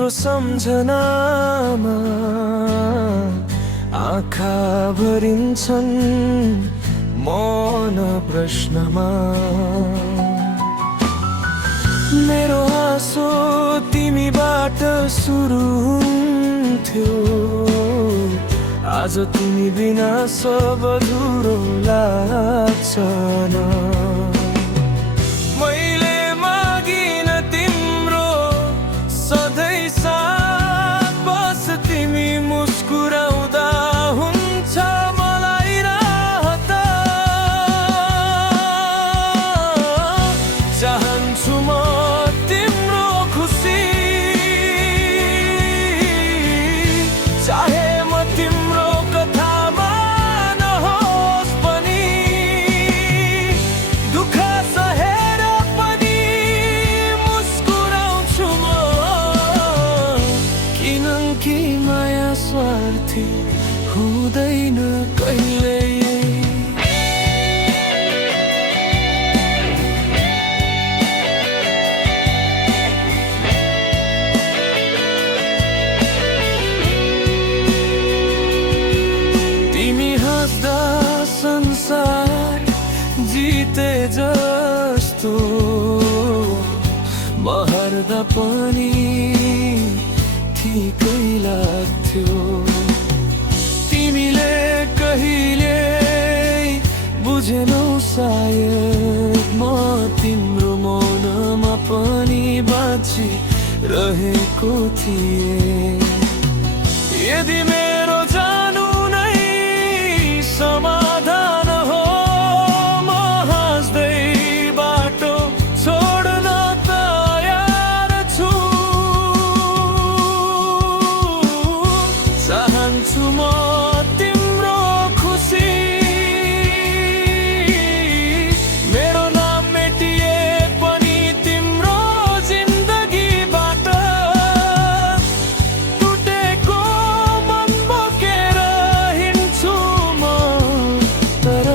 तिम्रो सम्झनामा आँखा भरिन्छन् मौन प्रश्नमा। मेरो आँसु तिमीबाट सुरु हुन्थ्यो, आज तिमी बिना सब अधुरो लाग्छ न। मैले मागिन तिम्रो सधैँ साथ, बस तिमी मुस्कुराउँदा हुन्छ मलाई राहत। चाहन्छु म तिम्रो खुसी, चाहे म तिम्रो कथामा नहोस् पनि, दुःख सहेर पनि मुस्कुराउँछु म। किनकि माया स्वार्थी हुँदैन कहिल्यै। संसार जिते जस्तो बहर्दा पनि ठिकै लाग्थ्यो। तिमीले कहिले बुझेनौ सायद, म तिम्रो मौनमा पनि बाँची रहेको थिएँ। यदि मेरो जानु नै समाधान हो, म हाँस्दै बाटो छोड्न तयार छु। चाहन्छु म तिम्रो खुसी, मेरो नाम मेटिए पनि तिम्रो जिन्दगीबाट। टुटेको मन बोकेर हिँड्छु म, तर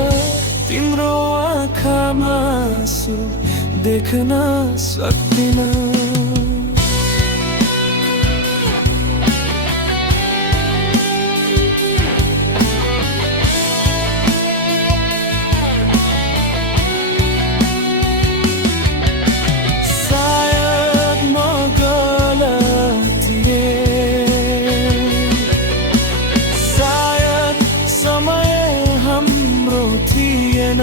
तिम्रो आँखामा आँसु देख्न सक्दिन। सायद म गलत थिएँ, सायद समय हाम्रो थिएन,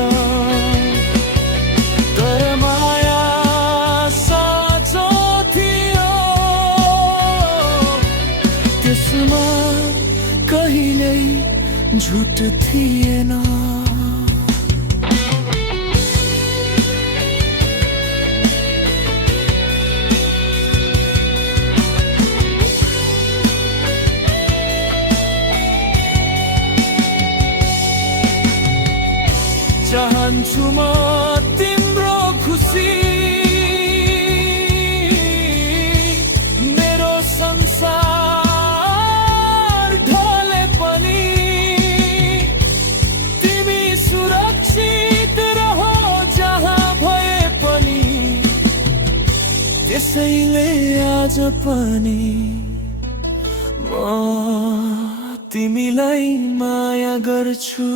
तर माया साँचो थियो, त्यसमा कहिल्यै झुट थिएन। चाहन्छु म तिम्रो खुसी, मेरो संसार ढले पनि तिमी सुरक्षित रहो जहाँ भए पनि। त्यसैले आज पनि म तिमीलाई माया गर्छु।